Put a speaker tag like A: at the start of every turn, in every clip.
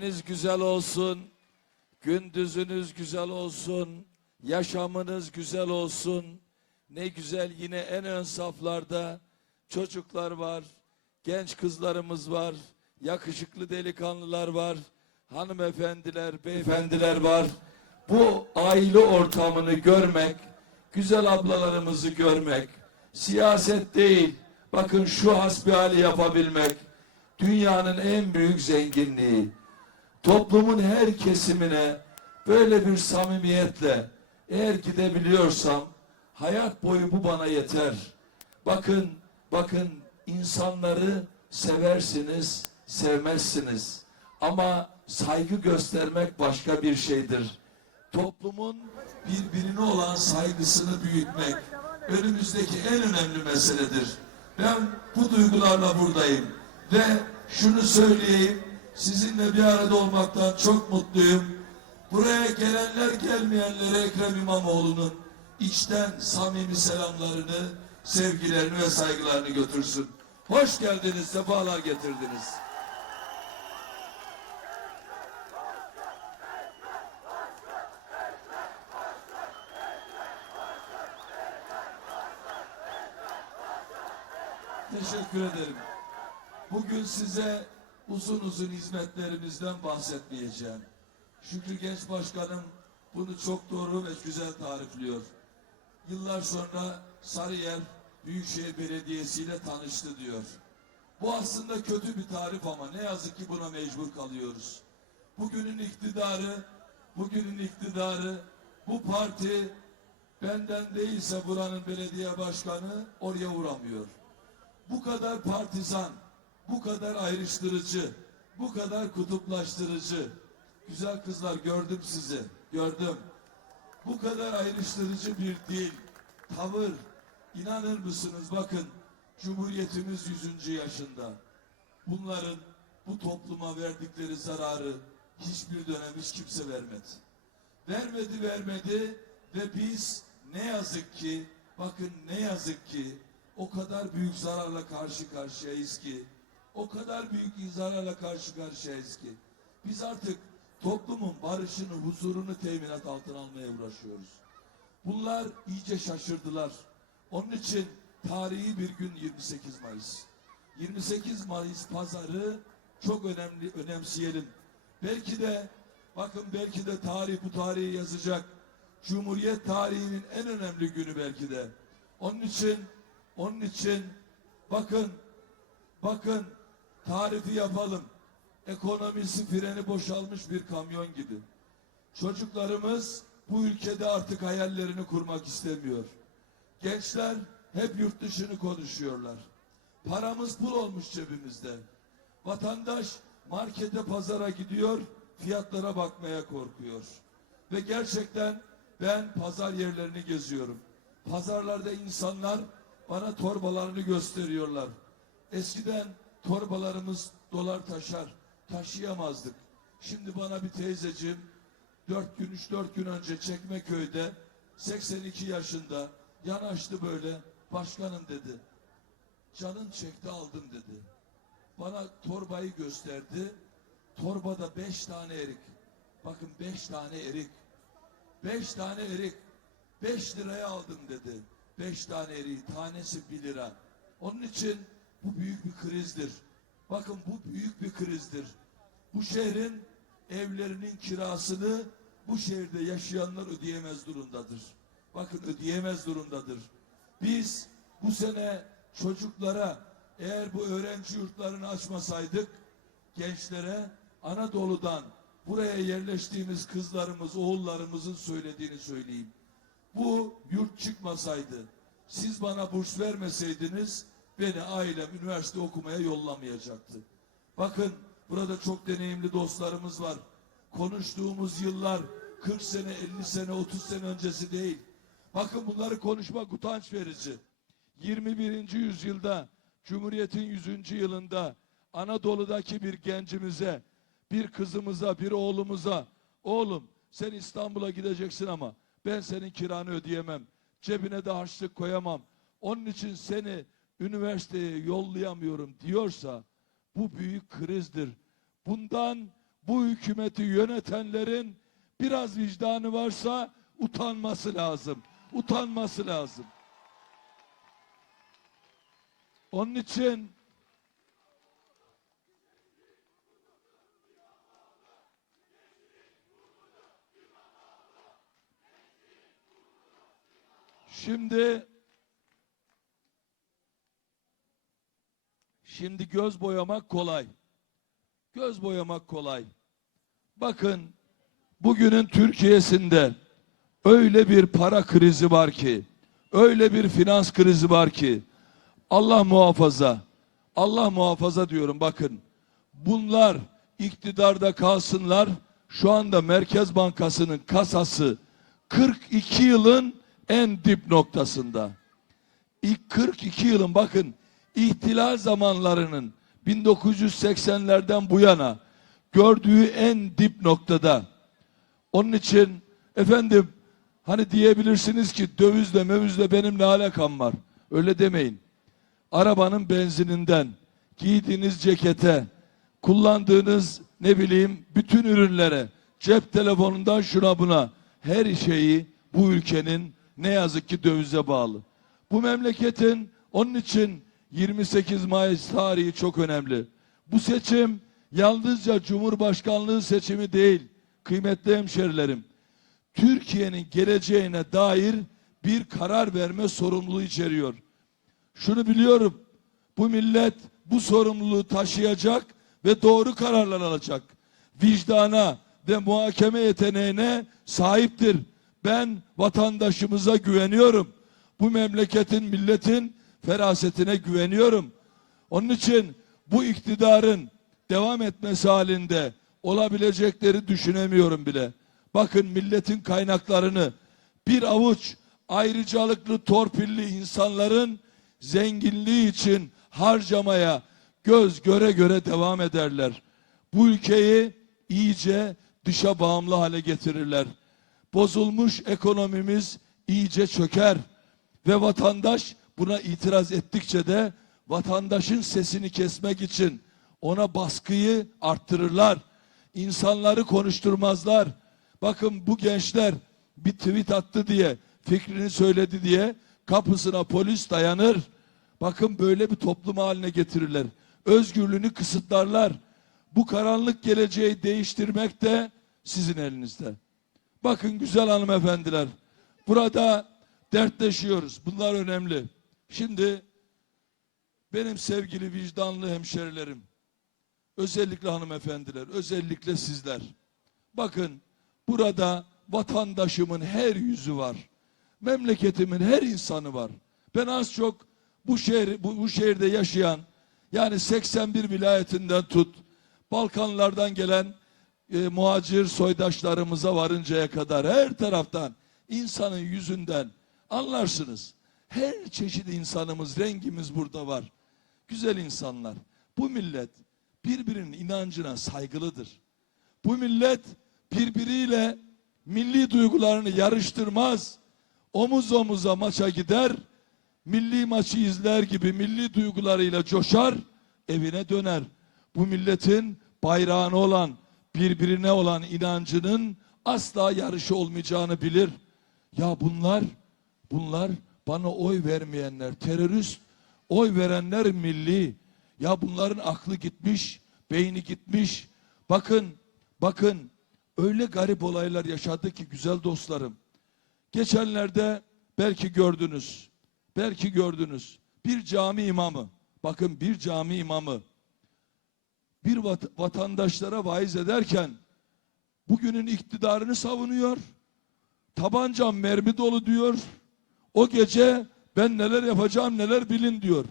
A: Geceniz güzel olsun. Gündüzünüz güzel olsun. Yaşamınız güzel olsun. Ne güzel yine en ön saflarda çocuklar var. Genç kızlarımız var. Yakışıklı delikanlılar var. Hanımefendiler, beyefendiler var. Bu aile ortamını görmek, güzel ablalarımızı görmek, siyaset değil, bakın şu hasbihali yapabilmek, dünyanın en büyük zenginliği. Toplumun her kesimine böyle bir samimiyetle eğer gidebiliyorsam hayat boyu bu bana yeter. Bakın, bakın insanları seversiniz, sevmezsiniz. Ama saygı göstermek başka bir şeydir. Toplumun birbirine olan saygısını büyütmek önümüzdeki en önemli meseledir. Ben bu duygularla buradayım ve şunu söyleyeyim, sizinle bir arada olmaktan çok mutluyum. Buraya gelenler gelmeyenlere Ekrem İmamoğlu'nun içten samimi selamlarını, sevgilerini ve saygılarını götürsün. Hoş geldiniz, sefalar getirdiniz. Teşekkür ederim. Bugün size uzun uzun hizmetlerimizden bahsetmeyeceğim. Şükrü Genç Başkanım bunu çok doğru ve güzel tarifliyor. Yıllar sonra Sarıyer Büyükşehir Belediyesi ile tanıştı diyor. Bu aslında kötü bir tarif ama ne yazık ki buna mecbur kalıyoruz. Bugünün iktidarı, bugünün iktidarı bu parti benden değilse buranın belediye başkanı oraya uğramıyor bu kadar partizan, bu kadar ayrıştırıcı, bu kadar kutuplaştırıcı. Güzel kızlar gördüm sizi, gördüm. Bu kadar ayrıştırıcı bir dil, tavır. İnanır mısınız bakın Cumhuriyetimiz 100. yaşında. Bunların bu topluma verdikleri zararı hiçbir dönem hiç kimse vermedi. Vermedi vermedi ve biz ne yazık ki bakın ne yazık ki o kadar büyük zararla karşı karşıyayız ki o kadar büyük zararla karşı karşıyayız ki biz artık toplumun barışını, huzurunu teminat altına almaya uğraşıyoruz. Bunlar iyice şaşırdılar. Onun için tarihi bir gün 28 Mayıs. 28 Mayıs pazarı çok önemli, önemseyelim. Belki de bakın belki de tarih bu tarihi yazacak. Cumhuriyet tarihinin en önemli günü belki de. Onun için onun için bakın bakın tarifi yapalım. Ekonomisi freni boşalmış bir kamyon gibi. Çocuklarımız bu ülkede artık hayallerini kurmak istemiyor. Gençler hep yurt dışını konuşuyorlar. Paramız pul olmuş cebimizde. Vatandaş markete pazara gidiyor, fiyatlara bakmaya korkuyor. Ve gerçekten ben pazar yerlerini geziyorum. Pazarlarda insanlar bana torbalarını gösteriyorlar. Eskiden torbalarımız dolar taşar, taşıyamazdık. Şimdi bana bir teyzeciğim dört gün, üç dört gün önce Çekmeköy'de 82 yaşında yanaştı böyle başkanım dedi. Canın çekti aldım dedi. Bana torbayı gösterdi. Torbada beş tane erik. Bakın beş tane erik. Beş tane erik. Beş liraya aldım dedi. Beş tane eriği tanesi bir lira. Onun için bu büyük bir krizdir. Bakın bu büyük bir krizdir. Bu şehrin evlerinin kirasını bu şehirde yaşayanlar ödeyemez durumdadır. Bakın ödeyemez durumdadır. Biz bu sene çocuklara eğer bu öğrenci yurtlarını açmasaydık gençlere Anadolu'dan buraya yerleştiğimiz kızlarımız, oğullarımızın söylediğini söyleyeyim. Bu yurt çıkmasaydı, siz bana burs vermeseydiniz beni ailem üniversite okumaya yollamayacaktı. Bakın burada çok deneyimli dostlarımız var. Konuştuğumuz yıllar 40 sene, 50 sene, 30 sene öncesi değil. Bakın bunları konuşmak utanç verici. 21. yüzyılda Cumhuriyet'in 100. yılında Anadolu'daki bir gencimize, bir kızımıza, bir oğlumuza oğlum sen İstanbul'a gideceksin ama ben senin kiranı ödeyemem. Cebine de harçlık koyamam. Onun için seni üniversiteye yollayamıyorum diyorsa bu büyük krizdir. Bundan bu hükümeti yönetenlerin biraz vicdanı varsa utanması lazım. Utanması lazım. Onun için Şimdi Şimdi göz boyamak kolay. Göz boyamak kolay. Bakın bugünün Türkiye'sinde öyle bir para krizi var ki, öyle bir finans krizi var ki Allah muhafaza. Allah muhafaza diyorum bakın. Bunlar iktidarda kalsınlar. Şu anda Merkez Bankası'nın kasası 42 yılın en dip noktasında. İlk 42 yılın bakın ihtilal zamanlarının 1980'lerden bu yana gördüğü en dip noktada. Onun için efendim hani diyebilirsiniz ki dövizle mevizle benim ne alakam var. Öyle demeyin. Arabanın benzininden, giydiğiniz cekete, kullandığınız ne bileyim bütün ürünlere, cep telefonundan şuna buna her şeyi bu ülkenin ne yazık ki dövize bağlı. Bu memleketin onun için 28 Mayıs tarihi çok önemli. Bu seçim yalnızca Cumhurbaşkanlığı seçimi değil kıymetli hemşerilerim. Türkiye'nin geleceğine dair bir karar verme sorumluluğu içeriyor. Şunu biliyorum. Bu millet bu sorumluluğu taşıyacak ve doğru kararlar alacak. Vicdana ve muhakeme yeteneğine sahiptir. Ben vatandaşımıza güveniyorum. Bu memleketin, milletin ferasetine güveniyorum. Onun için bu iktidarın devam etmesi halinde olabilecekleri düşünemiyorum bile. Bakın milletin kaynaklarını bir avuç ayrıcalıklı torpilli insanların zenginliği için harcamaya göz göre göre devam ederler. Bu ülkeyi iyice dışa bağımlı hale getirirler. Bozulmuş ekonomimiz iyice çöker ve vatandaş buna itiraz ettikçe de vatandaşın sesini kesmek için ona baskıyı arttırırlar. İnsanları konuşturmazlar. Bakın bu gençler bir tweet attı diye, fikrini söyledi diye kapısına polis dayanır. Bakın böyle bir toplum haline getirirler. Özgürlüğünü kısıtlarlar. Bu karanlık geleceği değiştirmek de sizin elinizde. Bakın güzel hanımefendiler. Burada dertleşiyoruz. Bunlar önemli. Şimdi benim sevgili vicdanlı hemşerilerim, özellikle hanımefendiler, özellikle sizler. Bakın burada vatandaşımın her yüzü var. Memleketimin her insanı var. Ben az çok bu şehir bu, bu şehirde yaşayan yani 81 vilayetinden tut Balkanlardan gelen e, muhacir soydaşlarımıza varıncaya kadar her taraftan insanın yüzünden anlarsınız. Her çeşit insanımız, rengimiz burada var. Güzel insanlar. Bu millet birbirinin inancına saygılıdır. Bu millet birbiriyle milli duygularını yarıştırmaz. Omuz omuza maça gider. Milli maçı izler gibi milli duygularıyla coşar, evine döner. Bu milletin bayrağına olan, birbirine olan inancının asla yarışı olmayacağını bilir. Ya bunlar, bunlar bana oy vermeyenler terörist, oy verenler milli. Ya bunların aklı gitmiş, beyni gitmiş. Bakın, bakın öyle garip olaylar yaşadı ki güzel dostlarım. Geçenlerde belki gördünüz, belki gördünüz. Bir cami imamı, bakın bir cami imamı bir vat- vatandaşlara vaiz ederken bugünün iktidarını savunuyor. Tabancam mermi dolu diyor. O gece ben neler yapacağım neler bilin diyor.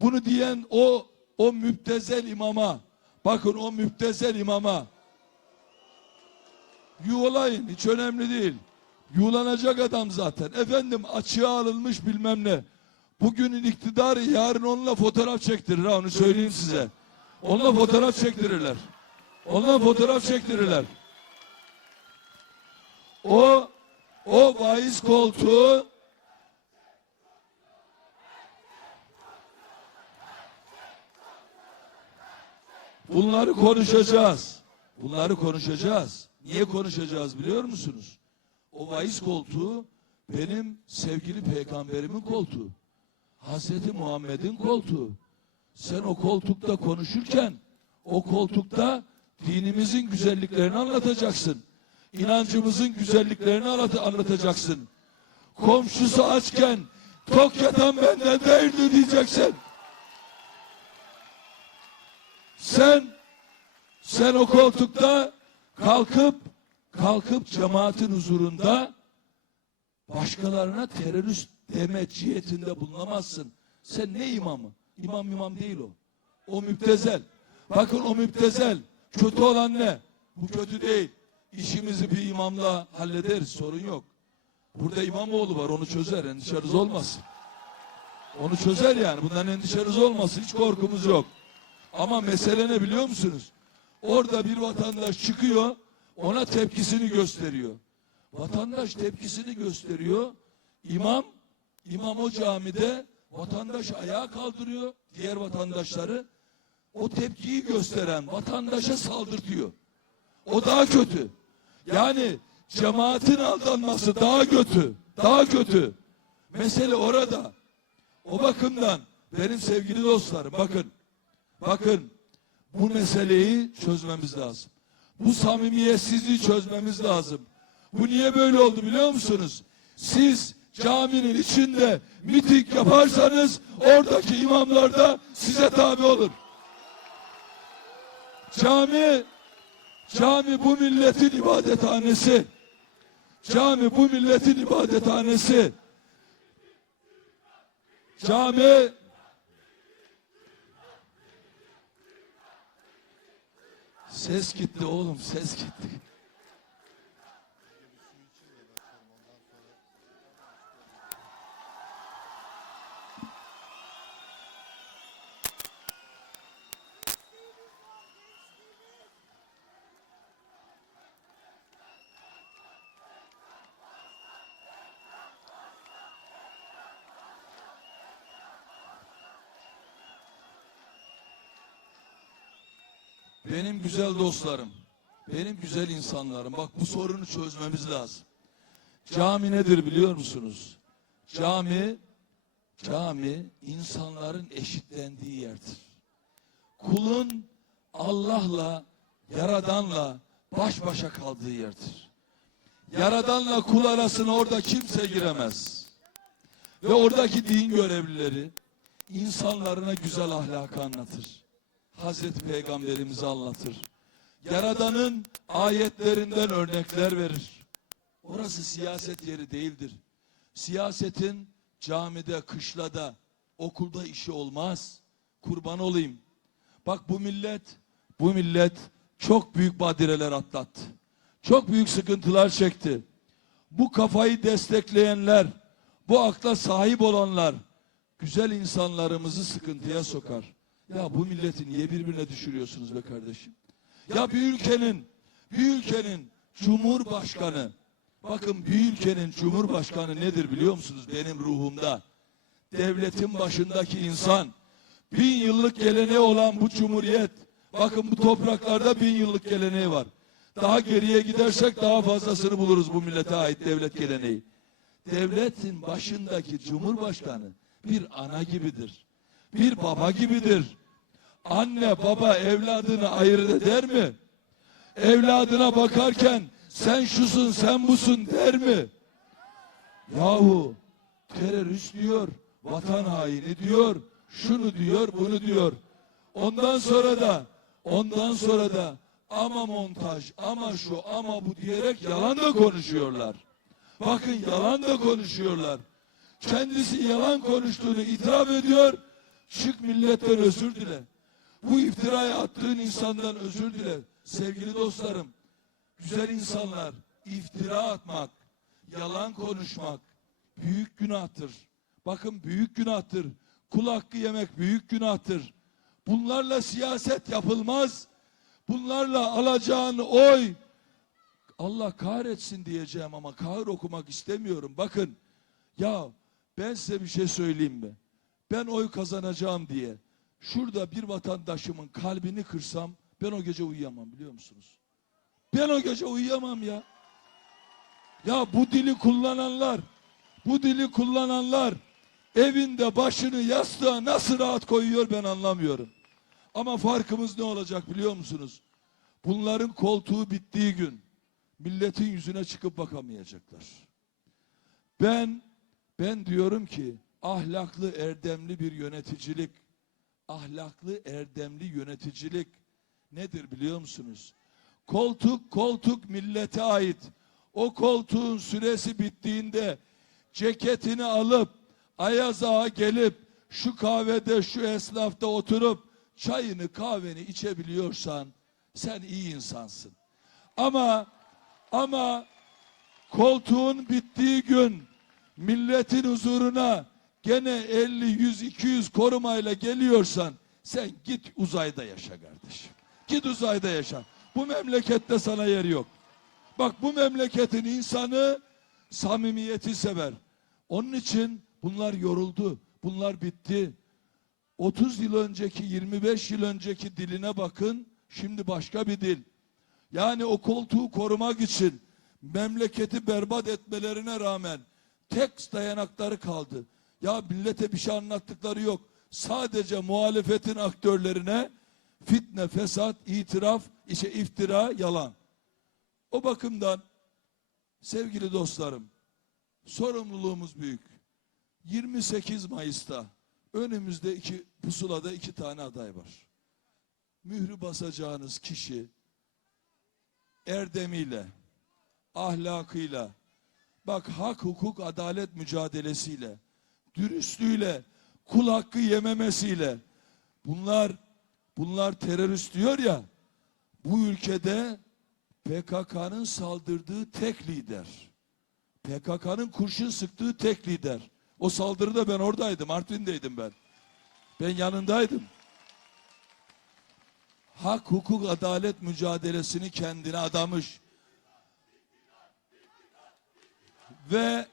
A: Bunu diyen o o müptezel imama bakın o müptezel imama yuvalayın hiç önemli değil. Yuğlanacak adam zaten. Efendim açığa alınmış bilmem ne. Bugünün iktidarı yarın onunla fotoğraf çektirir ha onu söyleyeyim size. Onunla fotoğraf çektirirler. Onunla fotoğraf çektirirler. O o vaiz koltuğu Bunları konuşacağız. Bunları konuşacağız. Niye konuşacağız biliyor musunuz? O vaiz koltuğu benim sevgili peygamberimin koltuğu. Hazreti Muhammed'in koltuğu. Sen o koltukta konuşurken o koltukta dinimizin güzelliklerini anlatacaksın. İnancımızın güzelliklerini anlat- anlatacaksın. Komşusu açken tok yatan benden değildi diyeceksin. Sen sen o koltukta kalkıp kalkıp cemaatin huzurunda başkalarına terörist deme cihetinde bulunamazsın. Sen ne imamı? İmam imam değil o. O müptezel. Bakın o müptezel. Kötü olan ne? Bu kötü değil. İşimizi bir imamla hallederiz. Sorun yok. Burada İmamoğlu var. Onu çözer. Endişeniz olmasın. Onu çözer yani. Bundan endişeniz olmasın. Hiç korkumuz yok. Ama mesele ne biliyor musunuz? Orada bir vatandaş çıkıyor, ona tepkisini gösteriyor. Vatandaş tepkisini gösteriyor. İmam, imam o camide vatandaş ayağa kaldırıyor, diğer vatandaşları. O tepkiyi gösteren vatandaşa saldırtıyor. O daha kötü. Yani cemaatin aldanması daha kötü. Daha kötü. Mesele orada. O bakımdan benim sevgili dostlarım bakın. Bakın bu meseleyi çözmemiz lazım. Bu samimiyetsizliği çözmemiz lazım. Bu niye böyle oldu biliyor musunuz? Siz caminin içinde miting yaparsanız oradaki imamlar da size tabi olur. Cami cami bu milletin ibadethanesi. Cami bu milletin ibadethanesi. Cami Ses gitti oğlum ses gitti. Benim güzel dostlarım, benim güzel insanlarım. Bak bu sorunu çözmemiz lazım. Cami nedir biliyor musunuz? Cami, cami insanların eşitlendiği yerdir. Kulun Allah'la, Yaradan'la baş başa kaldığı yerdir. Yaradan'la kul arasına orada kimse giremez. Ve oradaki din görevlileri insanlarına güzel ahlakı anlatır. Hazreti Peygamberimizi anlatır. Yaradan'ın ayetlerinden örnekler verir. Orası siyaset yeri değildir. Siyasetin camide, kışlada, okulda işi olmaz. Kurban olayım. Bak bu millet, bu millet çok büyük badireler atlattı. Çok büyük sıkıntılar çekti. Bu kafayı destekleyenler, bu akla sahip olanlar güzel insanlarımızı sıkıntıya sokar. Ya bu milleti niye birbirine düşürüyorsunuz be kardeşim? Ya bir ülkenin, bir ülkenin cumhurbaşkanı, bakın bir ülkenin cumhurbaşkanı nedir biliyor musunuz benim ruhumda? Devletin başındaki insan, bin yıllık geleneği olan bu cumhuriyet, bakın bu topraklarda bin yıllık geleneği var. Daha geriye gidersek daha fazlasını buluruz bu millete ait devlet geleneği. Devletin başındaki cumhurbaşkanı bir ana gibidir. Bir baba gibidir. Anne baba evladını ayırt eder mi? Evladına bakarken sen şusun sen busun der mi? Yahu terörist diyor, vatan haini diyor, şunu diyor, bunu diyor. Ondan sonra da, ondan sonra da ama montaj, ama şu, ama bu diyerek yalan da konuşuyorlar. Bakın yalan da konuşuyorlar. Kendisi yalan konuştuğunu itiraf ediyor. Çık milletten özür dile. Bu iftiraya attığın insandan özür dile. Sevgili dostlarım, güzel insanlar, iftira atmak, yalan konuşmak büyük günahtır. Bakın büyük günahtır. Kul hakkı yemek büyük günahtır. Bunlarla siyaset yapılmaz. Bunlarla alacağın oy Allah kahretsin diyeceğim ama kahır okumak istemiyorum. Bakın ya ben size bir şey söyleyeyim mi? Ben oy kazanacağım diye şurada bir vatandaşımın kalbini kırsam ben o gece uyuyamam biliyor musunuz? Ben o gece uyuyamam ya. Ya bu dili kullananlar, bu dili kullananlar evinde başını yastığa nasıl rahat koyuyor ben anlamıyorum. Ama farkımız ne olacak biliyor musunuz? Bunların koltuğu bittiği gün milletin yüzüne çıkıp bakamayacaklar. Ben ben diyorum ki ahlaklı erdemli bir yöneticilik ahlaklı erdemli yöneticilik nedir biliyor musunuz? Koltuk koltuk millete ait. O koltuğun süresi bittiğinde ceketini alıp Ayaz Ağa gelip şu kahvede şu esnafta oturup çayını kahveni içebiliyorsan sen iyi insansın. Ama ama koltuğun bittiği gün milletin huzuruna gene 50, 100, 200 korumayla geliyorsan sen git uzayda yaşa kardeşim. Git uzayda yaşa. Bu memlekette sana yer yok. Bak bu memleketin insanı samimiyeti sever. Onun için bunlar yoruldu. Bunlar bitti. 30 yıl önceki, 25 yıl önceki diline bakın. Şimdi başka bir dil. Yani o koltuğu korumak için memleketi berbat etmelerine rağmen tek dayanakları kaldı. Ya millete bir şey anlattıkları yok. Sadece muhalefetin aktörlerine fitne, fesat, itiraf, işte iftira, yalan. O bakımdan sevgili dostlarım sorumluluğumuz büyük. 28 Mayıs'ta önümüzde iki pusulada iki tane aday var. Mührü basacağınız kişi erdemiyle, ahlakıyla, bak hak, hukuk, adalet mücadelesiyle, dürüstlüğüyle, kul hakkı yememesiyle, bunlar bunlar terörist diyor ya, bu ülkede PKK'nın saldırdığı tek lider. PKK'nın kurşun sıktığı tek lider. O saldırıda ben oradaydım, Artvin'deydim ben. Ben yanındaydım. Hak, hukuk, adalet mücadelesini kendine adamış. Ve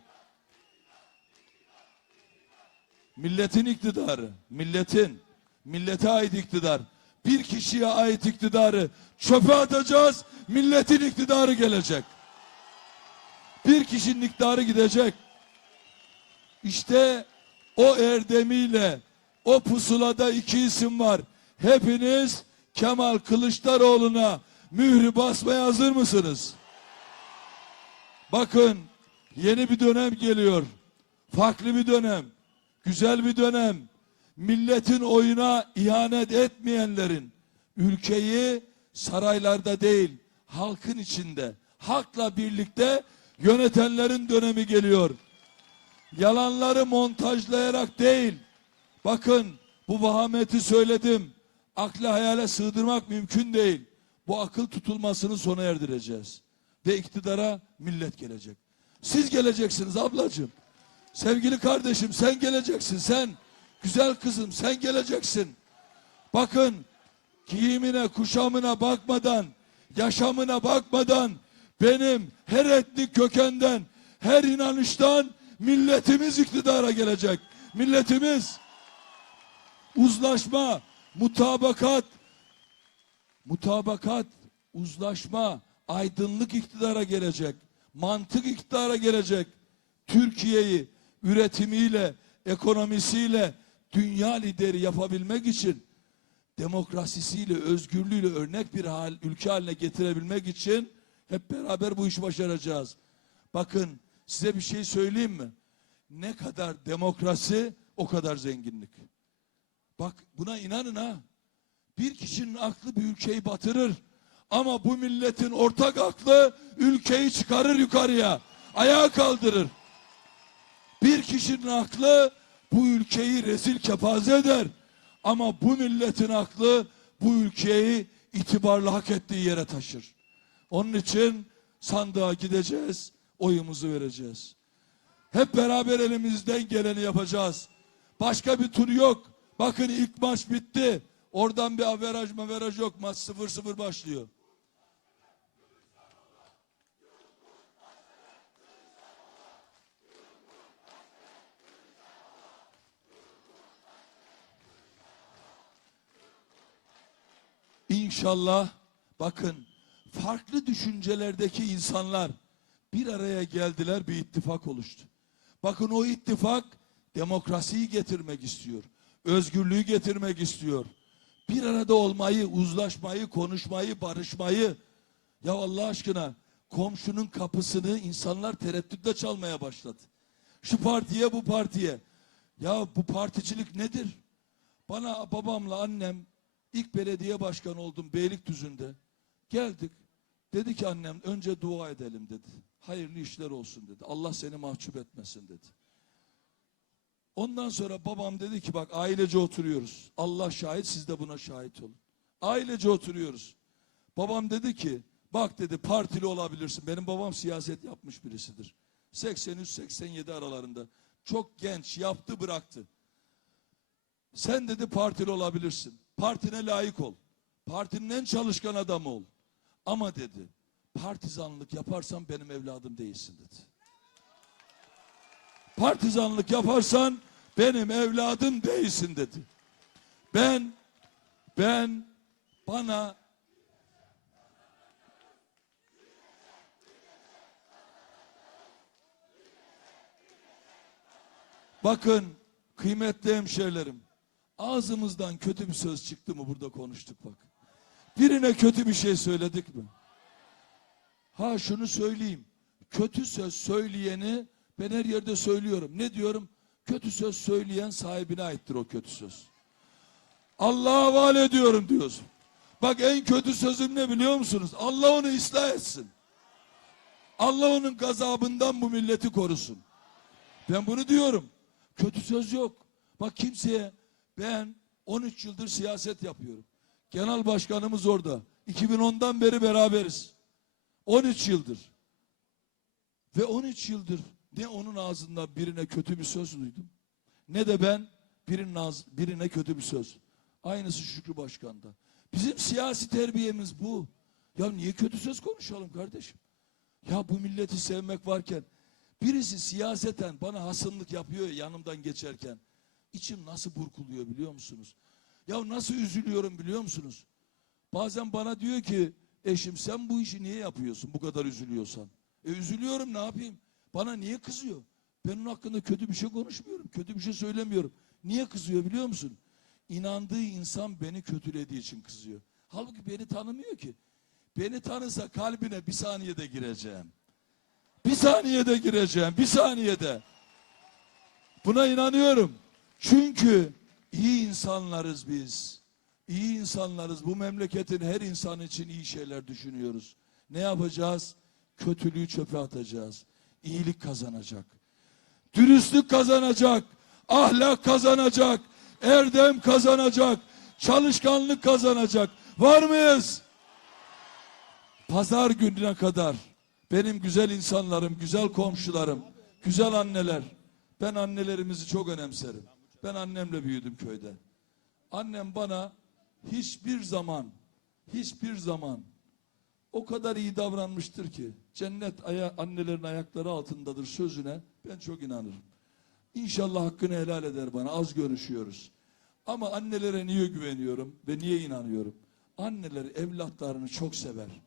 A: milletin iktidarı, milletin, millete ait iktidar, bir kişiye ait iktidarı çöpe atacağız, milletin iktidarı gelecek. Bir kişinin iktidarı gidecek. İşte o erdemiyle o pusulada iki isim var. Hepiniz Kemal Kılıçdaroğlu'na mührü basmaya hazır mısınız? Bakın yeni bir dönem geliyor. Farklı bir dönem. Güzel bir dönem. Milletin oyuna ihanet etmeyenlerin ülkeyi saraylarda değil halkın içinde halkla birlikte yönetenlerin dönemi geliyor. Yalanları montajlayarak değil. Bakın bu vahameti söyledim. Akla hayale sığdırmak mümkün değil. Bu akıl tutulmasını sona erdireceğiz. Ve iktidara millet gelecek. Siz geleceksiniz ablacığım. Sevgili kardeşim sen geleceksin sen. Güzel kızım sen geleceksin. Bakın giyimine kuşamına bakmadan, yaşamına bakmadan benim her etnik kökenden, her inanıştan milletimiz iktidara gelecek. Milletimiz uzlaşma, mutabakat, mutabakat, uzlaşma, aydınlık iktidara gelecek. Mantık iktidara gelecek. Türkiye'yi üretimiyle, ekonomisiyle dünya lideri yapabilmek için demokrasisiyle, özgürlüğüyle örnek bir hal, ülke haline getirebilmek için hep beraber bu işi başaracağız. Bakın size bir şey söyleyeyim mi? Ne kadar demokrasi o kadar zenginlik. Bak buna inanın ha. Bir kişinin aklı bir ülkeyi batırır. Ama bu milletin ortak aklı ülkeyi çıkarır yukarıya. Ayağa kaldırır. Bir kişinin aklı bu ülkeyi rezil kepaze eder. Ama bu milletin aklı bu ülkeyi itibarlı hak ettiği yere taşır. Onun için sandığa gideceğiz, oyumuzu vereceğiz. Hep beraber elimizden geleni yapacağız. Başka bir tur yok. Bakın ilk maç bitti. Oradan bir averaj maveraj yok. Maç 0-0 başlıyor. İnşallah bakın farklı düşüncelerdeki insanlar bir araya geldiler bir ittifak oluştu. Bakın o ittifak demokrasiyi getirmek istiyor. Özgürlüğü getirmek istiyor. Bir arada olmayı, uzlaşmayı, konuşmayı, barışmayı. Ya Allah aşkına komşunun kapısını insanlar tereddütle çalmaya başladı. Şu partiye bu partiye. Ya bu particilik nedir? Bana babamla annem ilk belediye başkanı oldum Beylikdüzü'nde. Geldik. Dedi ki annem önce dua edelim dedi. Hayırlı işler olsun dedi. Allah seni mahcup etmesin dedi. Ondan sonra babam dedi ki bak ailece oturuyoruz. Allah şahit siz de buna şahit olun. Ailece oturuyoruz. Babam dedi ki bak dedi partili olabilirsin. Benim babam siyaset yapmış birisidir. 83-87 aralarında. Çok genç yaptı bıraktı. Sen dedi partili olabilirsin. Partine layık ol. Partinin en çalışkan adamı ol. Ama dedi partizanlık yaparsan benim evladım değilsin dedi. Partizanlık yaparsan benim evladım değilsin dedi. Ben ben bana Bakın kıymetli hemşehrilerim ağzımızdan kötü bir söz çıktı mı burada konuştuk bak. Birine kötü bir şey söyledik mi? Ha şunu söyleyeyim. Kötü söz söyleyeni ben her yerde söylüyorum. Ne diyorum? Kötü söz söyleyen sahibine aittir o kötü söz. Allah'a havale ediyorum diyorsun. Bak en kötü sözüm ne biliyor musunuz? Allah onu ıslah etsin. Allah onun gazabından bu milleti korusun. Ben bunu diyorum. Kötü söz yok. Bak kimseye ben 13 yıldır siyaset yapıyorum. Genel başkanımız orada. 2010'dan beri beraberiz. 13 yıldır. Ve 13 yıldır ne onun ağzından birine kötü bir söz duydum. Ne de ben birinin ağzı, birine kötü bir söz. Aynısı Şükrü Başkan'da. Bizim siyasi terbiyemiz bu. Ya niye kötü söz konuşalım kardeşim? Ya bu milleti sevmek varken birisi siyaseten bana hasımlık yapıyor ya yanımdan geçerken. İçim nasıl burkuluyor biliyor musunuz? Ya nasıl üzülüyorum biliyor musunuz? Bazen bana diyor ki eşim sen bu işi niye yapıyorsun bu kadar üzülüyorsan? E üzülüyorum ne yapayım? Bana niye kızıyor? Ben onun hakkında kötü bir şey konuşmuyorum. Kötü bir şey söylemiyorum. Niye kızıyor biliyor musun? İnandığı insan beni kötülediği için kızıyor. Halbuki beni tanımıyor ki. Beni tanısa kalbine bir saniyede gireceğim. Bir saniyede gireceğim. Bir saniyede. Buna inanıyorum. Çünkü iyi insanlarız biz. İyi insanlarız. Bu memleketin her insan için iyi şeyler düşünüyoruz. Ne yapacağız? Kötülüğü çöpe atacağız. İyilik kazanacak. Dürüstlük kazanacak. Ahlak kazanacak. Erdem kazanacak. Çalışkanlık kazanacak. Var mıyız? Pazar gününe kadar benim güzel insanlarım, güzel komşularım, güzel anneler. Ben annelerimizi çok önemserim. Ben annemle büyüdüm köyde. Annem bana hiçbir zaman, hiçbir zaman o kadar iyi davranmıştır ki cennet aya, annelerin ayakları altındadır sözüne ben çok inanırım. İnşallah hakkını helal eder bana az görüşüyoruz. Ama annelere niye güveniyorum ve niye inanıyorum? Anneler evlatlarını çok sever.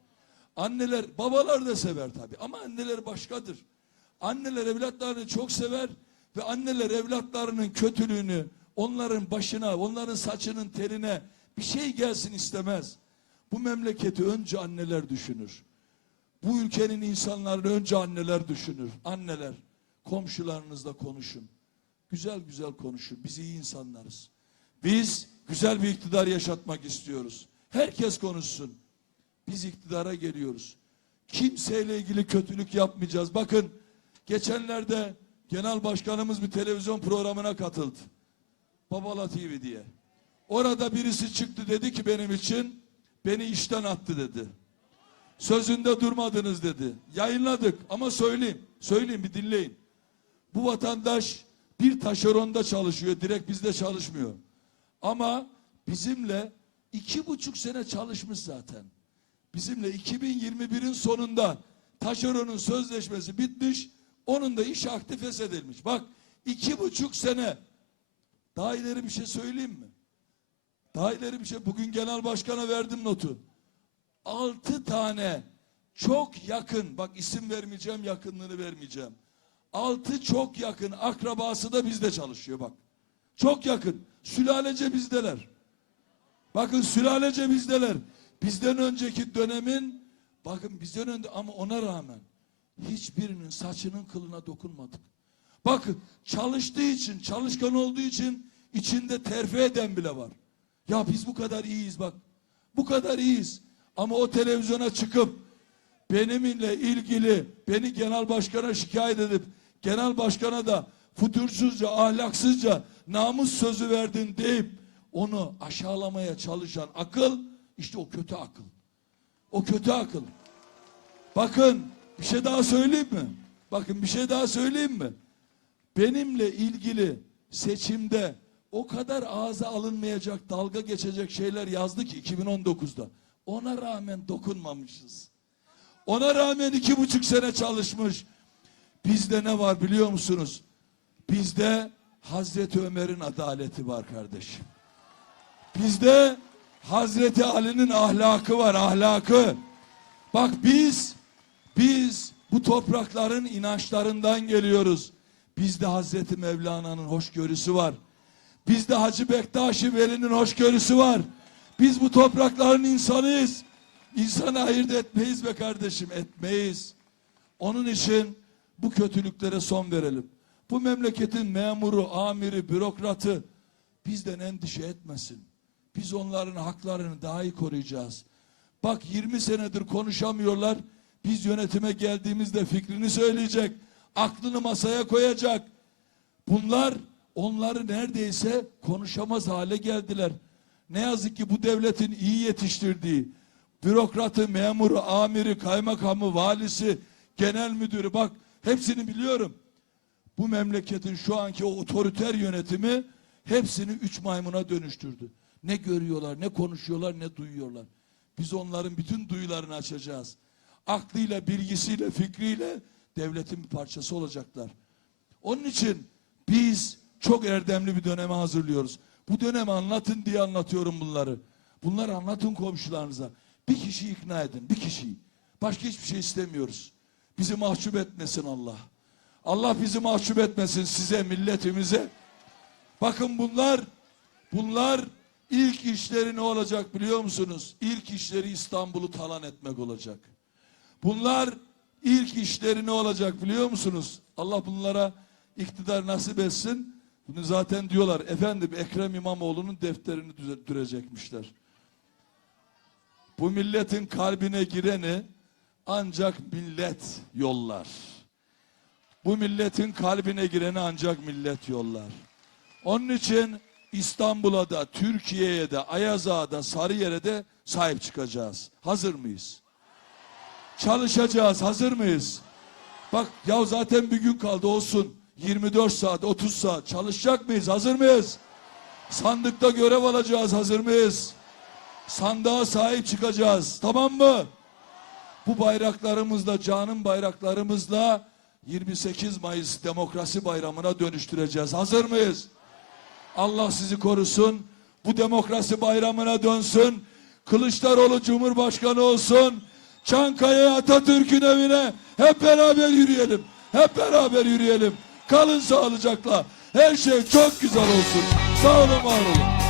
A: Anneler, babalar da sever tabii ama anneler başkadır. Anneler evlatlarını çok sever ve anneler evlatlarının kötülüğünü onların başına, onların saçının teline bir şey gelsin istemez. Bu memleketi önce anneler düşünür. Bu ülkenin insanlarını önce anneler düşünür. Anneler, komşularınızla konuşun. Güzel güzel konuşun. Biz iyi insanlarız. Biz güzel bir iktidar yaşatmak istiyoruz. Herkes konuşsun. Biz iktidara geliyoruz. Kimseyle ilgili kötülük yapmayacağız. Bakın geçenlerde genel başkanımız bir televizyon programına katıldı. Babala TV diye. Orada birisi çıktı dedi ki benim için beni işten attı dedi. Sözünde durmadınız dedi. Yayınladık ama söyleyeyim. Söyleyeyim bir dinleyin. Bu vatandaş bir taşeronda çalışıyor. Direkt bizde çalışmıyor. Ama bizimle iki buçuk sene çalışmış zaten. Bizimle 2021'in sonunda taşeronun sözleşmesi bitmiş. Onun da iş akti feshedilmiş. Bak iki buçuk sene. Daha ileri bir şey söyleyeyim mi? Daha ileri bir şey. Bugün genel başkana verdim notu. altı tane çok yakın, bak isim vermeyeceğim, yakınlığını vermeyeceğim. Altı çok yakın akrabası da bizde çalışıyor bak. Çok yakın. Sülalece bizdeler. Bakın sülalece bizdeler. Bizden önceki dönemin bakın bizden önce ama ona rağmen hiçbirinin saçının kılına dokunmadık. Bakın çalıştığı için, çalışkan olduğu için içinde terfi eden bile var. Ya biz bu kadar iyiyiz bak. Bu kadar iyiyiz. Ama o televizyona çıkıp benimle ilgili beni genel başkana şikayet edip genel başkana da futursuzca, ahlaksızca namus sözü verdin deyip onu aşağılamaya çalışan akıl işte o kötü akıl. O kötü akıl. Bakın bir şey daha söyleyeyim mi? Bakın bir şey daha söyleyeyim mi? Benimle ilgili seçimde o kadar ağza alınmayacak, dalga geçecek şeyler yazdı ki 2019'da. Ona rağmen dokunmamışız. Ona rağmen iki buçuk sene çalışmış. Bizde ne var biliyor musunuz? Bizde Hazreti Ömer'in adaleti var kardeşim. Bizde Hazreti Ali'nin ahlakı var, ahlakı. Bak biz, biz bu toprakların inançlarından geliyoruz. Bizde Hazreti Mevlana'nın hoşgörüsü var. Bizde Hacı Bektaşi Veli'nin hoşgörüsü var. Biz bu toprakların insanıyız. İnsanı ayırt etmeyiz be kardeşim, etmeyiz. Onun için bu kötülüklere son verelim. Bu memleketin memuru, amiri, bürokratı bizden endişe etmesin. Biz onların haklarını daha iyi koruyacağız. Bak 20 senedir konuşamıyorlar. Biz yönetime geldiğimizde fikrini söyleyecek. Aklını masaya koyacak. Bunlar onları neredeyse konuşamaz hale geldiler. Ne yazık ki bu devletin iyi yetiştirdiği bürokratı, memuru, amiri, kaymakamı, valisi, genel müdürü bak hepsini biliyorum. Bu memleketin şu anki o otoriter yönetimi hepsini üç maymuna dönüştürdü. Ne görüyorlar, ne konuşuyorlar, ne duyuyorlar. Biz onların bütün duyularını açacağız. Aklıyla, bilgisiyle, fikriyle devletin bir parçası olacaklar. Onun için biz çok erdemli bir döneme hazırlıyoruz. Bu dönemi anlatın diye anlatıyorum bunları. Bunları anlatın komşularınıza. Bir kişiyi ikna edin, bir kişiyi. Başka hiçbir şey istemiyoruz. Bizi mahcup etmesin Allah. Allah bizi mahcup etmesin size, milletimize. Bakın bunlar, bunlar ilk işleri ne olacak biliyor musunuz? İlk işleri İstanbul'u talan etmek olacak. Bunlar ilk işleri ne olacak biliyor musunuz? Allah bunlara iktidar nasip etsin. Bunu zaten diyorlar. Efendim Ekrem İmamoğlu'nun defterini dürecekmişler. Bu milletin kalbine gireni ancak millet yollar. Bu milletin kalbine gireni ancak millet yollar. Onun için İstanbul'a da, Türkiye'ye de, Ayazağ'a da, Sarıyer'e de sahip çıkacağız. Hazır mıyız? Çalışacağız. Hazır mıyız? Bak ya zaten bir gün kaldı olsun. 24 saat, 30 saat çalışacak mıyız? Hazır mıyız? Sandıkta görev alacağız. Hazır mıyız? Sandığa sahip çıkacağız. Tamam mı? Bu bayraklarımızla, canım bayraklarımızla 28 Mayıs Demokrasi Bayramı'na dönüştüreceğiz. Hazır mıyız? Allah sizi korusun. Bu demokrasi bayramına dönsün. Kılıçdaroğlu Cumhurbaşkanı olsun. Çankaya Atatürk'ün evine hep beraber yürüyelim. Hep beraber yürüyelim. Kalın sağlıcakla. Her şey çok güzel olsun. Sağ olun, var olun.